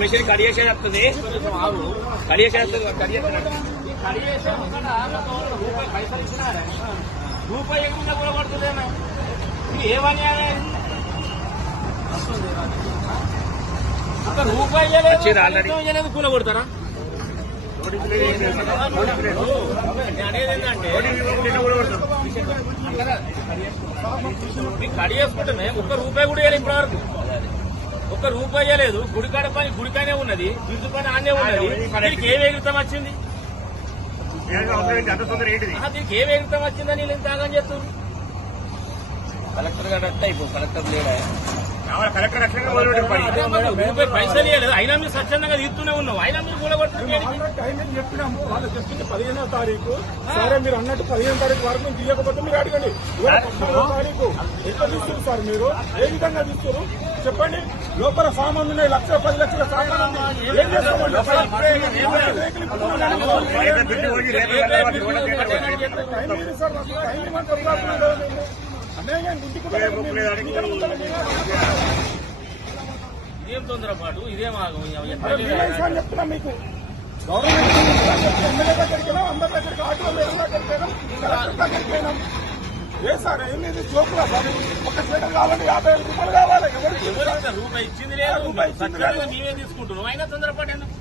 Machine కడిగేసేది వస్తుంది, కడిగేసేది కడిగేసే రూపాయి పైసలు ఇచ్చినారా? రూపాయి ఎక్కువ కూడా పడుతుందేనా? ఏమని ఒక రూపాయి లేదు కూల కొడతారా? అనేదేంటంటే కడిగేసుకుంటే ఒక్క రూపాయి కూడా వేయలేదు ఇప్పటివరకు, ఒక్క రూపాయి లేదు. గుడికాడ పని గుడికానే ఉన్నది, బిజు పని ఆనే ఉన్నది. దీనికి ఏ వేగితం వచ్చింది? దీనికి ఏ వేగితం వచ్చిందని వీళ్ళు ఇంత ఆగం చేస్తుంది. కలెక్టర్ గారు అట్ట అయిపో, కలెక్టర్ లేడా? రూపాయి పైసలు ఇవ్వలేదు, అయినా మీరు స్వచ్ఛందంగా తీస్తూనే ఉన్నావు, అయినా మీరు కూడా చెప్పినాము. వాళ్ళు చెప్పింది 15వ తారీఖు. సరే మీరు అన్నట్టు 15వ తారీఖు వరకు మేము తీయకపోతే మీరు అడగండి. 15వ తారీఖు ఎట్లా తీస్తారు సార్? మీరు ఏ విధంగా తీస్తారు చెప్పండి. లోపల ఫామ్ ఉన్నాయి, 10 లక్షల సామాన్ ఏం చేస్తామండి? ఇదేం తొందరపాటు, ఇదేం చెప్తున్నా మీకు. గవర్నమెంట్ ఎమ్మెల్యే దగ్గరికి వెళ్ళాం, అందరి దగ్గరికి, ఆటో దగ్గరికి వెళ్ళాం, కలెక్టర్ దగ్గరికి వెళ్ళాం. ఏ సార్ ఏమి జోకులా సార్? ఒక స్వెటర్ కావాలంటే 50,000 రూపాయలు కావాలి. రూపాయి ఇచ్చింది లేదు, మేమే తీసుకుంటున్నాం, అయినా తొందరపాటు ఎందుకు?